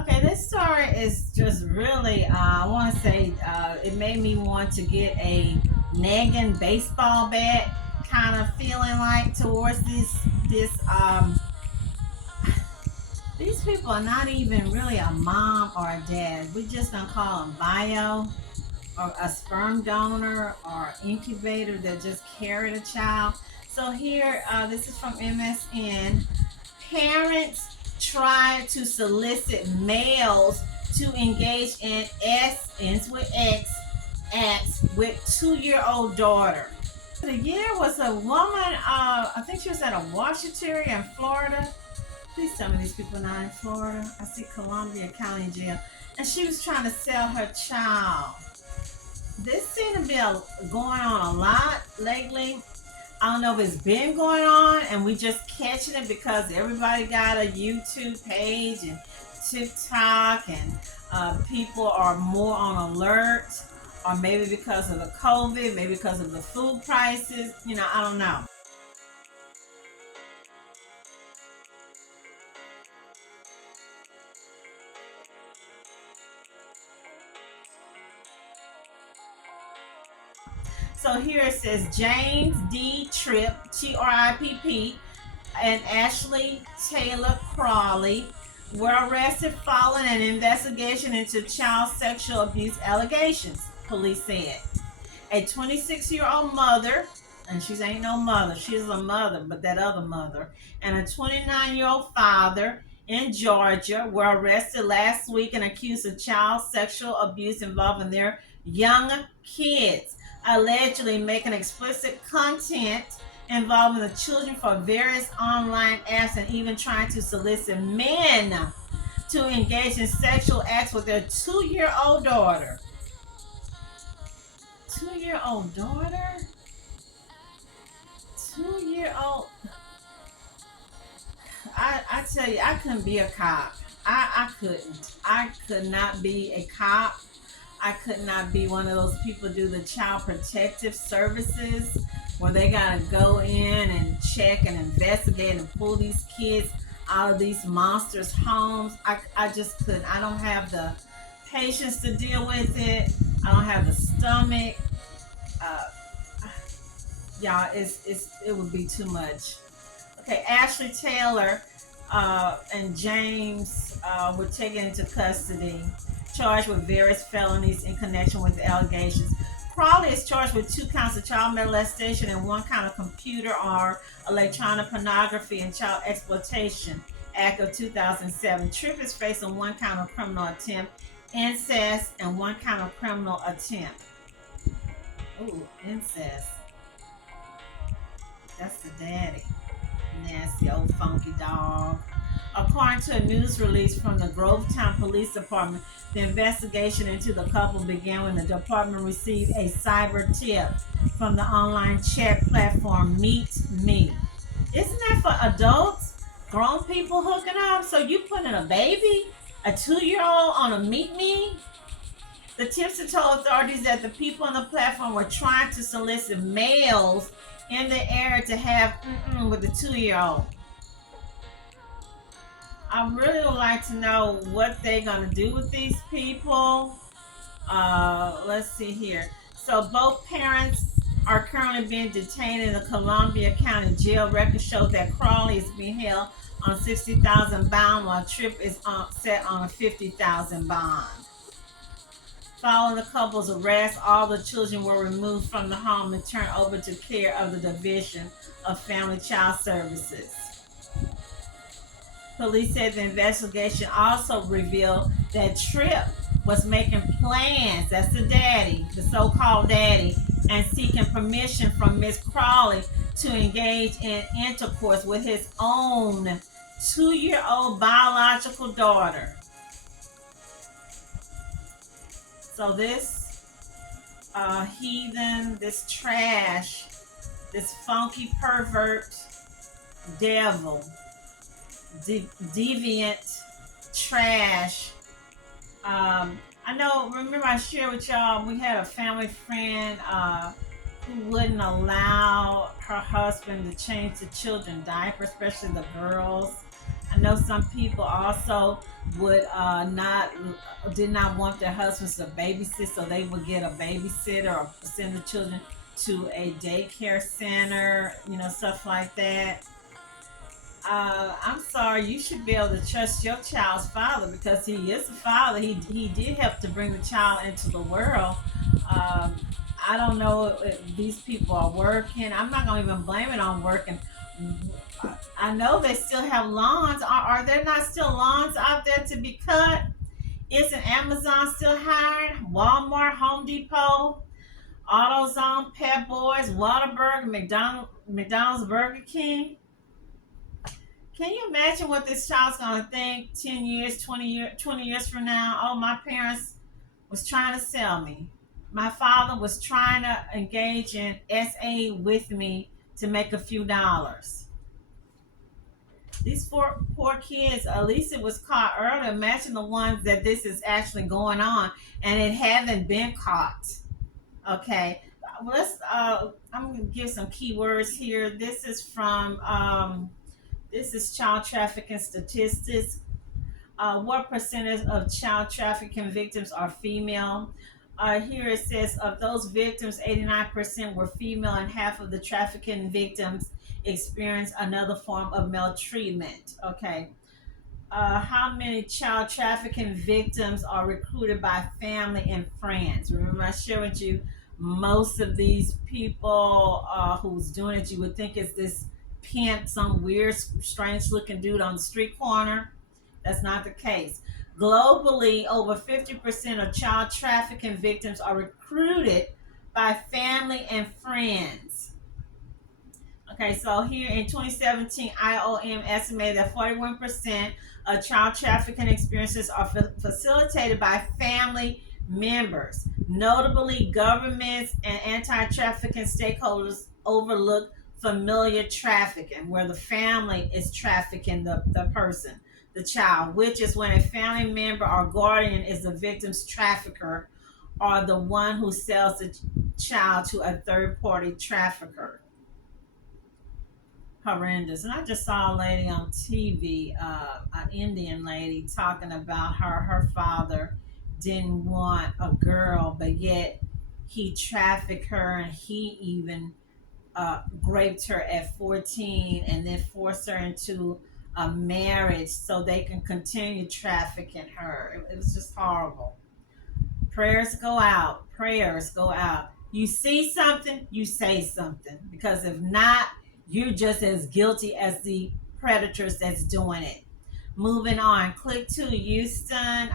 Okay, this story is just really, I want to say, it made me want to get a nagging baseball bat kind of feeling like towards these people are not even really a mom or a dad. We're just gonna call them bio or a sperm donor or incubator that just carried a child. So here, this is from MSN. Parents try to solicit males to engage in ends with X acts with 2-year-old daughter. The year was a woman, I think she was at a washateria in Florida. Please tell me these people not in Florida. I see Columbia County Jail. And she was trying to sell her child. This seems to be going on a lot lately. I don't know if it's been going on and we just catching it because everybody got a YouTube page and TikTok and people are more on alert, or maybe because of the COVID, maybe because of the food prices. I don't know. So here it says James D. Tripp, Tripp, and Ashley Taylor Crawley were arrested following an investigation into child sexual abuse allegations, police said. A 26-year-old mother, and she ain't no mother, she's a mother, but that other mother, and a 29-year-old father in Georgia were arrested last week and accused of child sexual abuse involving their young kids, allegedly making explicit content involving the children for various online apps and even trying to solicit men to engage in sexual acts with their 2-year-old daughter. 2-year-old daughter? 2-year-old. I tell you, I couldn't be a cop. I couldn't. I could not be a cop. I could not be one of those people do the child protective services where they gotta go in and check and investigate and pull these kids out of these monsters' homes. I just couldn't. I don't have the patience to deal with it. I don't have the stomach. Uh, y'all, it would be too much. Okay, Ashley Taylor and James were taken into custody, charged with various felonies in connection with the allegations. Crawley is charged with 2 counts of child molestation and 1 count of computer or electronic pornography and child exploitation, Act of 2007. Tripp is facing 1 count of criminal attempt, incest, and 1 count of criminal attempt. Ooh, incest. That's the daddy. Nasty old funky dog. According to a news release from the Grovetown Police Department, the investigation into the couple began when the department received a cyber tip from the online chat platform Meet Me. Isn't that for adults? Grown people hooking up? So you putting a baby, a 2-year-old on a Meet Me? The tipster told authorities that the people on the platform were trying to solicit males in the area to have with the 2-year-old. I really would like to know what they're gonna do with these people. Let's see here. So both parents are currently being detained in the Columbia County Jail. Records show that Crawley is being held on $60,000 bond, while Tripp is set on a $50,000 bond. Following the couple's arrest, all the children were removed from the home and turned over to care of the Division of Family Child Services. Police said the investigation also revealed that Tripp was making plans, that's the daddy, the so-called daddy, and seeking permission from Miss Crawley to engage in intercourse with his own 2-year-old biological daughter. So this heathen, this trash, this funky pervert devil, deviant trash. I know, remember I shared with y'all, we had a family friend who wouldn't allow her husband to change the children's diapers, especially the girls. I know some people also would not did not want their husbands to babysit, so they would get a babysitter or send the children to a daycare center, stuff like that. I'm sorry, you should be able to trust your child's father because he is a father. He did help to bring the child into the world. Um, I don't know if these people are working. I'm not gonna even blame it on working. I know they still have lawns. Are there not still lawns out there to be cut? Isn't Amazon still hiring? Walmart, Home Depot, AutoZone, Pet Boys, Whataburger, McDonald's, Burger King. Can you imagine what this child's gonna think 10 years, 20 years from now? Oh, my parents was trying to sell me. My father was trying to engage in SA with me to make a few dollars. These four poor kids, at least it was caught early. Imagine the ones that this is actually going on and it haven't been caught. Okay. I'm gonna give some keywords here. This is child trafficking statistics. What percentage of child trafficking victims are female? Here it says of those victims, 89% were female, and half of the trafficking victims experienced another form of maltreatment. Okay. How many child trafficking victims are recruited by family and friends? Remember, I shared with you most of these people who's doing it, you would think it's this pimp, some weird, strange looking dude on the street corner. That's not the case. Globally, over 50% of child trafficking victims are recruited by family and friends. Okay, so here in 2017, IOM estimated that 41% of child trafficking experiences are facilitated by family members. Notably, governments and anti trafficking stakeholders overlook familiar trafficking, where the family is trafficking the person, the child, which is when a family member or guardian is the victim's trafficker or the one who sells the child to a third party trafficker. Horrendous. And I just saw a lady on TV, an Indian lady, talking about her father didn't want a girl, but yet he trafficked her and he even raped her at 14 and then forced her into a marriage so they can continue trafficking her. It was just horrible. Prayers go out. Prayers go out. You see something, you say something. Because if not, you're just as guilty as the predators that's doing it. Moving on. Click to Houston.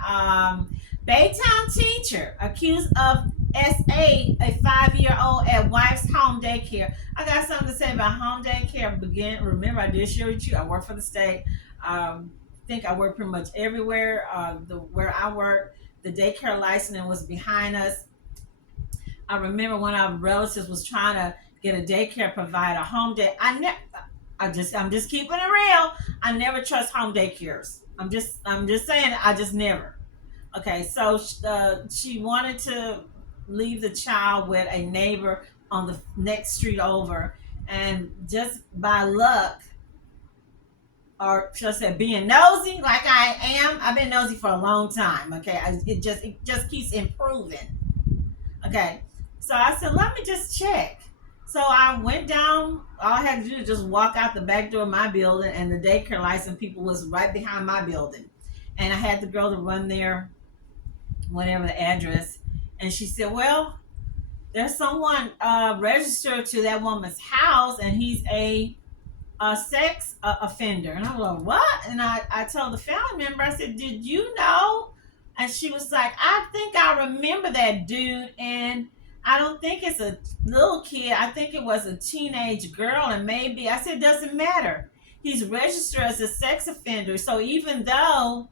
Baytown teacher accused of a 5-year-old at wife's home daycare. I got something to say about home daycare. Remember, I did share with you. I work for the state. I think I work pretty much everywhere. Where I work, the daycare licensing was behind us. I remember when our relatives was trying to get a daycare provider, home day. I'm just keeping it real. I never trust home daycares. I'm just saying. I just never. Okay, so she wanted to leave the child with a neighbor on the next street over, and just by luck, or should I say, being nosy like I am. I've been nosy for a long time. Okay, it just keeps improving. Okay, so I said, let me just check. So I went down. All I had to do was just walk out the back door of my building, and the daycare license people was right behind my building. And I had the girl to run there, whatever the address, and she said, "Well, there's someone registered to that woman's house, and he's a sex offender." And I was like, "What?" And I told the family member, I said, "Did you know?" And she was like, "I think I remember that dude, and I don't think it's a little kid. I think it was a teenage girl, and maybe," I said, "Doesn't matter. He's registered as a sex offender. So even though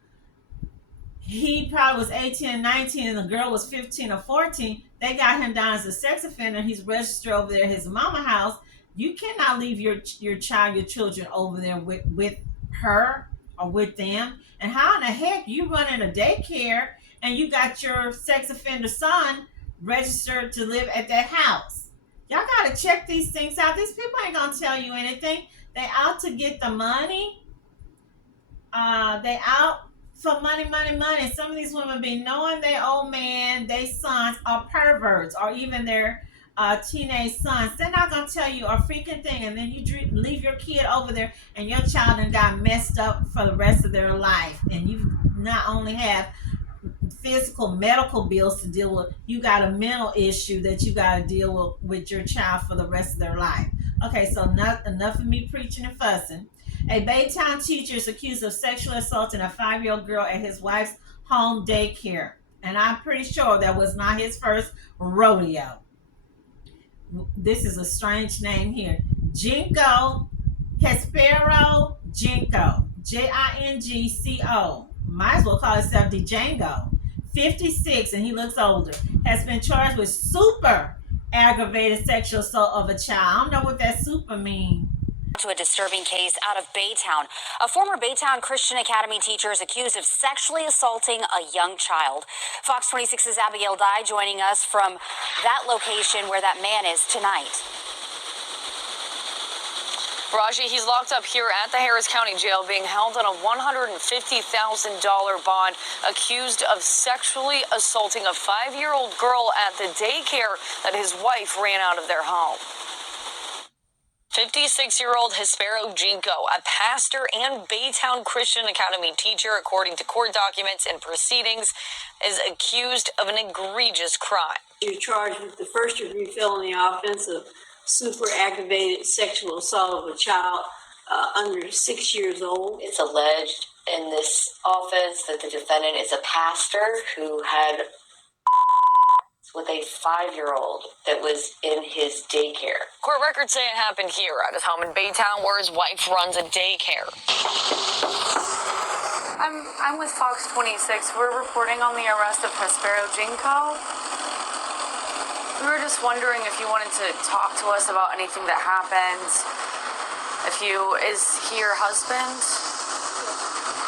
he probably was 18 and 19 and the girl was 15 or 14, they got him down as a sex offender. He's registered over there at his mama house. You cannot leave your child, your children over there with her or with them. And how in the heck you running a daycare and you got your sex offender son registered to live at that house? Y'all got to check these things out. These people ain't going to tell you anything. They out to get the money. They out for money, money, money. Some of these women be knowing their old man, their sons are perverts, or even their teenage sons. They're not gonna tell you a freaking thing, and then you leave your kid over there, and your child and got messed up for the rest of their life, and you not only have physical medical bills to deal with, you got a mental issue that you got to deal with your child for the rest of their life. Okay, so enough of me preaching and fussing. A Baytown teacher is accused of sexually assaulting a 5-year-old girl at his wife's home daycare, and I'm pretty sure that was not his first rodeo. This is a strange name here. Jingco, Hespero Jingco, Jingco. Might as well call himself Django. 56, and he looks older. Has been charged with super aggravated sexual assault of a child. I don't know what that super means. To a disturbing case out of Baytown. A former Baytown Christian Academy teacher is accused of sexually assaulting a young child. Fox 26's Abigail Dye joining us from that location where that man is tonight. Raji, he's locked up here at the Harris County Jail being held on a $150,000 bond, accused of sexually assaulting a 5-year-old girl at the daycare that his wife ran out of their home. 56-year-old Hespero Jingco, a pastor and Baytown Christian Academy teacher, according to court documents and proceedings, is accused of an egregious crime. You're charged with the first-degree felony offense of super aggravated sexual assault of a child under 6 years old. It's alleged in this offense that the defendant is a pastor who had with a 5-year-old that was in his daycare. Court records say it happened here at his home in Baytown, where his wife runs a daycare. I'm with Fox 26. We're reporting on the arrest of Hespero Jingco. We were just wondering if you wanted to talk to us about anything that happened. Is he your husband?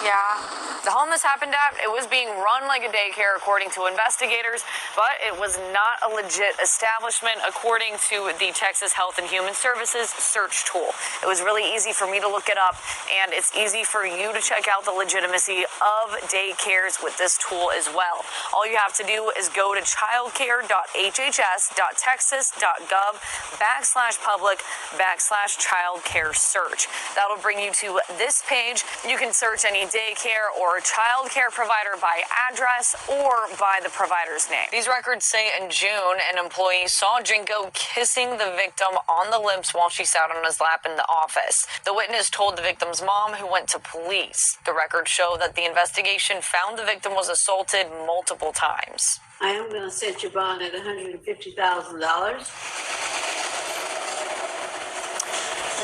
Yeah. The home this happened at, it was being run like a daycare according to investigators, but it was not a legit establishment according to the Texas Health and Human Services search tool. It was really easy for me to look it up, and it's easy for you to check out the legitimacy of daycares with this tool as well. All you have to do is go to childcare.hhs.texas.gov/public/childcare search. That'll bring you to this page. You can search any daycare or child care provider by address or by the provider's name. These records say in June, an employee saw Jingco kissing the victim on the lips while she sat on his lap in the office. The witness told the victim's mom, who went to police. The records show that the investigation found the victim was assaulted multiple times. I am going to set your bond at $150,000.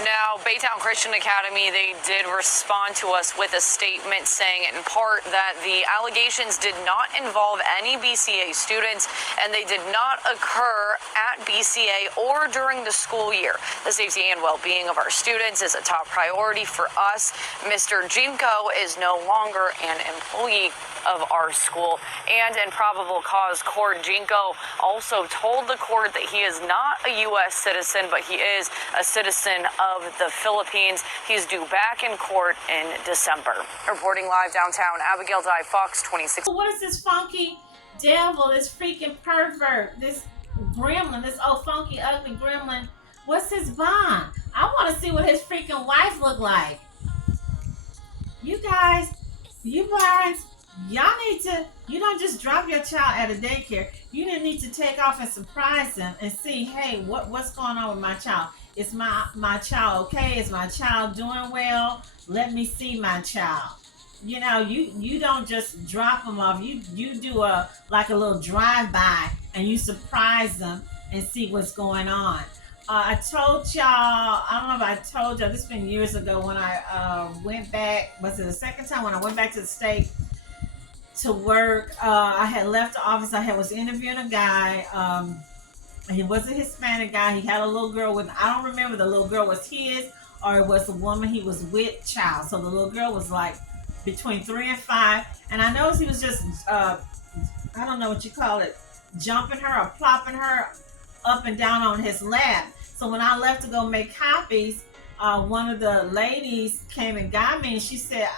Now, Baytown Christian Academy, they did respond to us with a statement saying in part that the allegations did not involve any BCA students and they did not occur at BCA or during the school year. The safety and well-being of our students is a top priority for us. Mr. Jingco is no longer an employee of our school. And in probable cause court, Jingco also told the court that he is not a U.S. citizen, but he is a citizen of the Philippines. He's due back in court in December. Reporting live downtown, Abigail Dye, Fox 26. What is this funky devil, this freaking pervert, this gremlin, this old funky ugly gremlin? What's his bond? I want to see what his freaking wife look like. You guys, you parents, y'all need to, you don't just drop your child at a daycare. You need to take off and surprise them and see, hey, what's going on with my child? Is my child okay? Is my child doing well? Let me see my child. You know, you don't just drop them off. You do a little drive-by and you surprise them and see what's going on. I told y'all, I don't know if I told y'all, this has been years ago when I went back, was it the second time when I went back to the state to work? I had left the office. I was interviewing a guy. He was a Hispanic guy. He had a little girl with, I don't remember the little girl was his or it was the woman he was with child. So the little girl was like between 3 and 5. And I noticed he was just, I don't know what you call it, jumping her or plopping her up and down on his lap. So when I left to go make copies, one of the ladies came and got me and she said,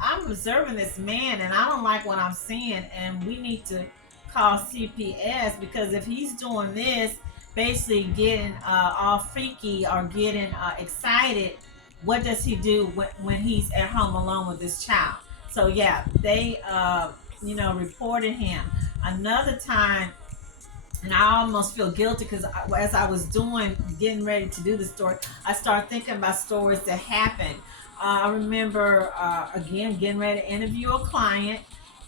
I'm observing this man, and I don't like what I'm seeing, and we need to call CPS, because if he's doing this, basically getting all freaky or getting excited, what does he do when he's at home alone with this child? So yeah, they reported him. Another time, and I almost feel guilty because as I was getting ready to do the story, I started thinking about stories that happened. I remember, again, getting ready to interview a client,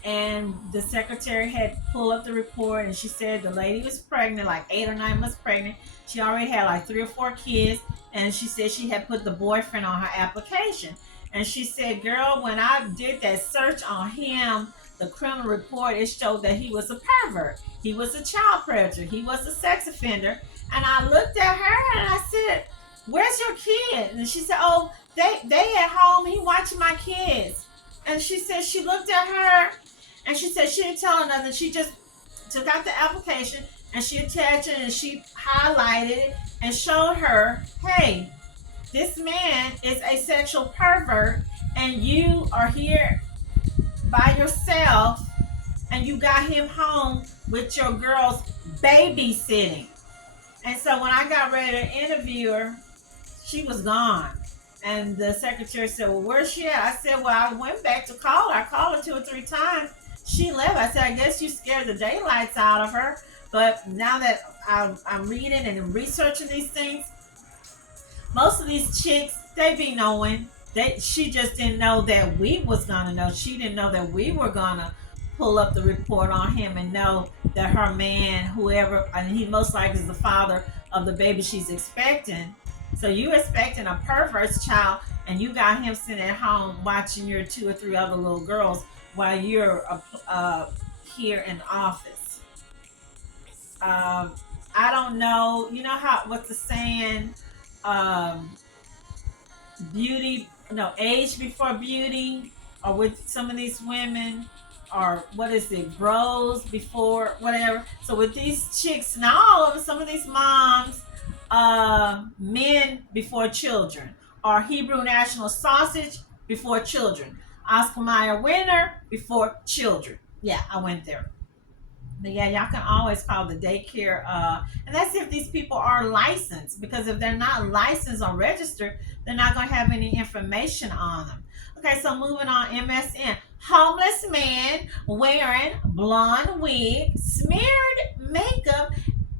and the secretary had pulled up the report, and she said the lady was pregnant, like 8 or 9 months pregnant. She already had like 3 or 4 kids, and she said she had put the boyfriend on her application. And she said, girl, when I did that search on him, the criminal report, it showed that he was a pervert. He was a child predator. He was a sex offender. And I looked at her and I said, where's your kid? And she said, oh, they at home. He watching my kids. And she said she looked at her and she said she didn't tell her nothing. She just took out the application and she attached it and she highlighted it and showed her, hey, this man is a sexual pervert and you are here by yourself and you got him home with your girls babysitting. And so when I got ready to interview her, she was gone. And the secretary said, well, where's she at? I said, well, I went back to call her. I called her 2 or 3 times. She left. I said, I guess you scared the daylights out of her. But now that I'm reading and researching these things, most of these chicks, they be knowing. She just didn't know that we was gonna know. She didn't know that we were gonna pull up the report on him and know that her man, whoever, and he most likely is the father of the baby she's expecting. So you expecting a perverse child, and you got him sitting at home watching your 2 or 3 other little girls while you're here in the office. I don't know. You know what's the saying? Age before beauty, or with some of these women, or what is it, bros before whatever. So with these chicks, now all of them, some of these moms, men before children, or Hebrew National Sausage before children, Oscar Mayer winner before children. Yeah, I went there. But yeah, y'all can always call the daycare, and that's if these people are licensed. Because if they're not licensed or registered, they're not going to have any information on them. Okay, so moving on, MSN. Homeless man wearing blonde wig, smeared makeup,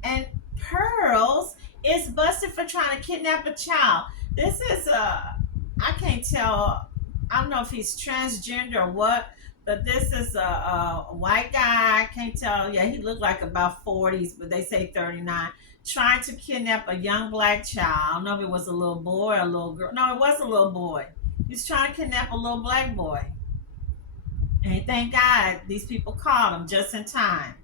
and pearls is busted for trying to kidnap a child. This is I can't tell. I don't know if he's transgender or what, but this is a white guy. I can't tell. Yeah, he looked like about 40s, but they say 39. Trying to kidnap a young black child. I don't know if it was a little boy or a little girl. No, it was a little boy. He was trying to kidnap a little black boy. And thank God these people caught him just in time.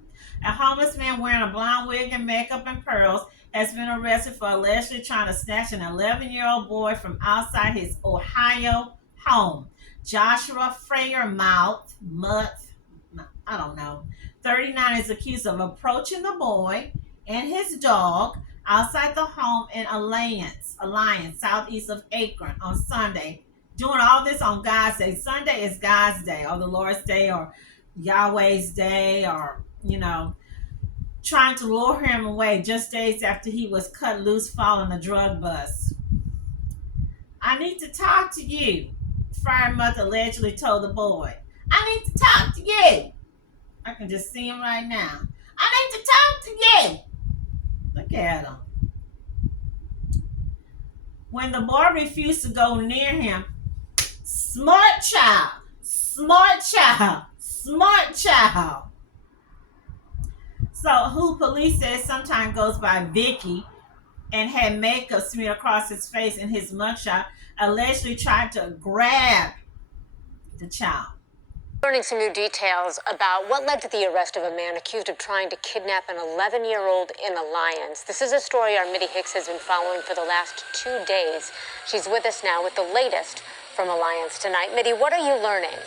A homeless man wearing a blonde wig and makeup and pearls has been arrested for allegedly trying to snatch an 11-year-old boy from outside his Ohio home. Joshua Freyermuth, I don't know, 39, is accused of approaching the boy and his dog outside the home in Alliance, southeast of Akron, on Sunday. Doing all this on God's day. Sunday is God's day, or the Lord's day, or Yahweh's day, or, trying to lure him away just days after he was cut loose following a drug bust. I need to talk to you, Freyermuth allegedly told the boy. I need to talk to you. I can just see him right now. I need to talk to you. Look at him. When the boy refused to go near him, smart child, smart child, smart child. So, who police says sometimes goes by Vicky and had makeup smeared across his face in his mugshot, allegedly tried to grab the child. Learning some new details about what led to the arrest of a man accused of trying to kidnap an 11-year-old in Alliance. This is a story our Mitty Hicks has been following for the last 2 days. She's with us now with the latest from Alliance tonight. Mitty, what are you learning?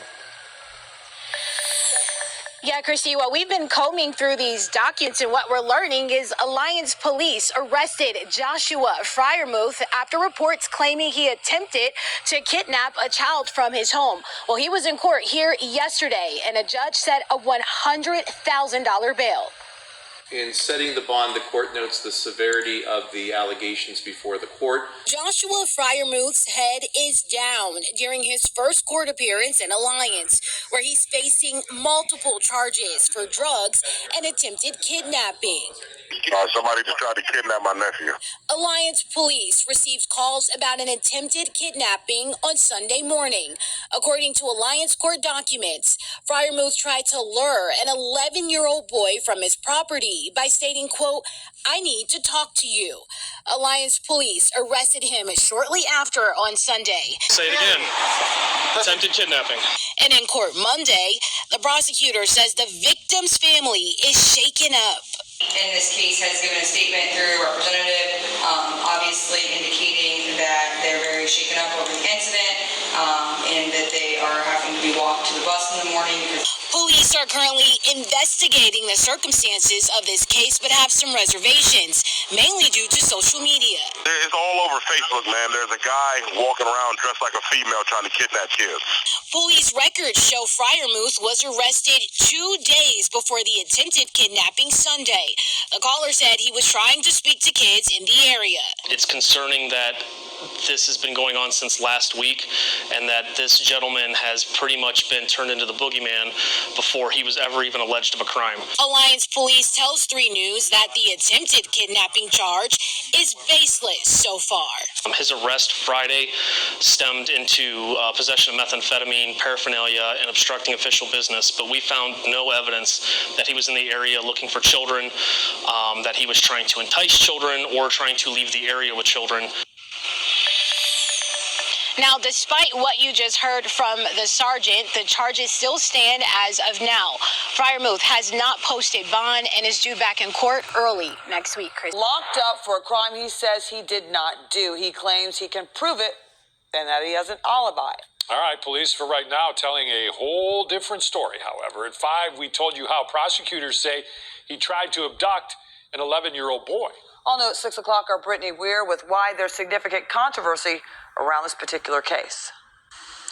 Yeah, Christy, well, we've been combing through these documents, and what we're learning is Alliance Police arrested Joshua Freyermuth after reports claiming he attempted to kidnap a child from his home. Well, he was in court here yesterday, and a judge set a $100,000 bail. In setting the bond, the court notes the severity of the allegations before the court. Joshua Freyermuth's head is down during his first court appearance in Alliance, where he's facing multiple charges for drugs and attempted kidnapping. Somebody just tried to kidnap my nephew. Alliance Police received calls about an attempted kidnapping on Sunday morning. According to Alliance court documents, Freyermuth tried to lure an 11-year-old boy from his property by stating, quote, "I need to talk to you." Alliance Police arrested him shortly after on Sunday. Say it again. Attempted kidnapping. And in court Monday, the prosecutor says the victim's family is shaken up. In this case, has given a statement through a representative, obviously indicating that they're very shaken up over the incident, and that they are having to be walked to the bus in the morning because Police are currently investigating the circumstances of this case, but have some reservations, mainly due to social media. It's all over Facebook, man. There's a guy walking around dressed like a female trying to kidnap kids. Police records show Freyermuth was arrested 2 days before the attempted kidnapping Sunday. The caller said he was trying to speak to kids in the area. It's concerning that this has been going on since last week, and that this gentleman has pretty much been turned into the boogeyman before he was ever even alleged of a crime. Alliance Police tells 3 News that the attempted kidnapping charge is baseless so far. His arrest Friday stemmed into possession of methamphetamine, paraphernalia, and obstructing official business, but we found no evidence that he was in the area looking for children, that he was trying to entice children, or trying to leave the area with children. Now, despite what you just heard from the sergeant, the charges still stand as of now. Freyermuth has not posted bond and is due back in court early next week, Chris. Locked up for a crime he says he did not do. He claims he can prove it and that he has an alibi. All right, police for right now telling a whole different story, however. At 5, we told you how prosecutors say he tried to abduct an 11-year-old boy. I'll know at 6 o'clock our Brittany Weir with why there's significant controversy around this particular case.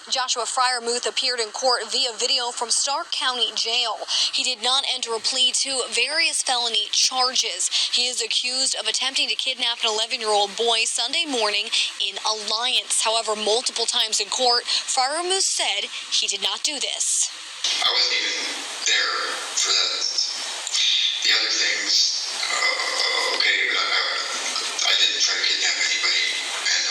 Joshua Freyermuth appeared in court via video from Stark County Jail. He did not enter a plea to various felony charges. He is accused of attempting to kidnap an 11-year-old boy Sunday morning in Alliance. However, multiple times in court, Freyermuth said he did not do this. I wasn't even there for that. The other things, okay, but I didn't try to kidnap anybody, and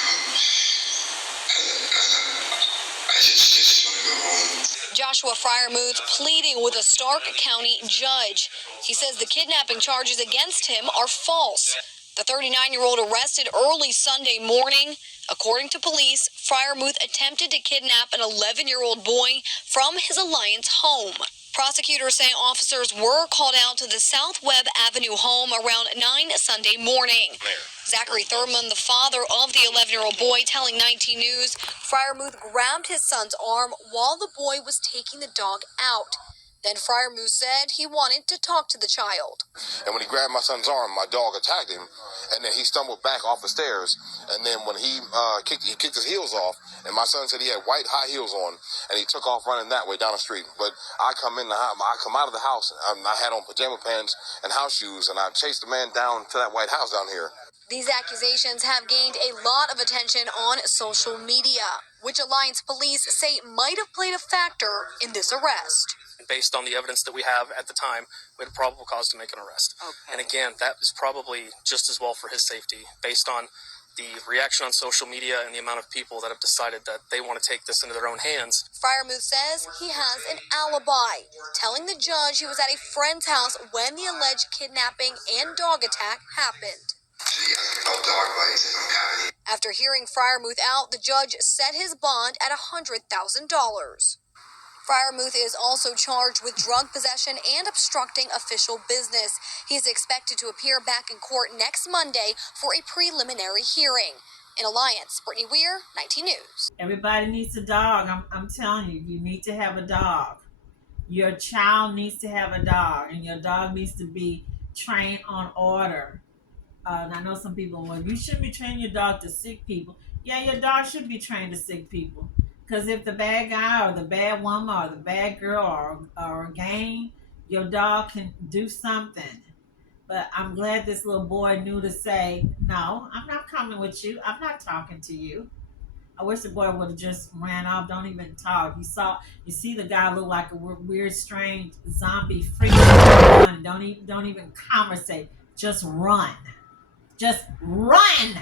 I just want to go home. Joshua Freyermuth pleading with a Stark County judge. He says the kidnapping charges against him are false. The 39-year-old arrested early Sunday morning. According to police, Freyermuth attempted to kidnap an 11-year-old boy from his Alliance home. Prosecutors say officers were called out to the South Webb Avenue home around 9 Sunday morning. Zachary Thurman, the father of the 11-year-old boy, telling 19 News, Freyermuth grabbed his son's arm while the boy was taking the dog out. Then Freyermuth said he wanted to talk to the child. And when he grabbed my son's arm, my dog attacked him, and then he stumbled back off the stairs. And then when he kicked his heels off, and my son said he had white high heels on, and he took off running that way down the street. But I come out of the house, and I had on pajama pants and house shoes, and I chased the man down to that white house down here. These accusations have gained a lot of attention on social media, which Alliance Police say might have played a factor in this arrest. Based on the evidence that we have at the time, we had a probable cause to make an arrest. Okay. And again, that is probably just as well for his safety, based on the reaction on social media and the amount of people that have decided that they want to take this into their own hands. Freyermuth says he has an alibi, telling the judge he was at a friend's house when the alleged kidnapping and dog attack happened. After hearing Freyermuth out, the judge set his bond at $100,000. Freyermuth is also charged with drug possession and obstructing official business. He is expected to appear back in court next Monday for a preliminary hearing. In Alliance, Brittany Weir, 19 News. Everybody needs a dog. I'm telling you, you need to have a dog. Your child needs to have a dog, and your dog needs to be trained on order. And I know some people, well, you shouldn't be training your dog to sick people. Yeah, your dog should be trained to sick people. Because if the bad guy or the bad woman or the bad girl or a gang, your dog can do something. But I'm glad this little boy knew to say, no, I'm not coming with you. I'm not talking to you. I wish the boy would have just ran off. Don't even talk. You see the guy look like a weird, strange zombie freak. Don't even conversate. Just run. Just run.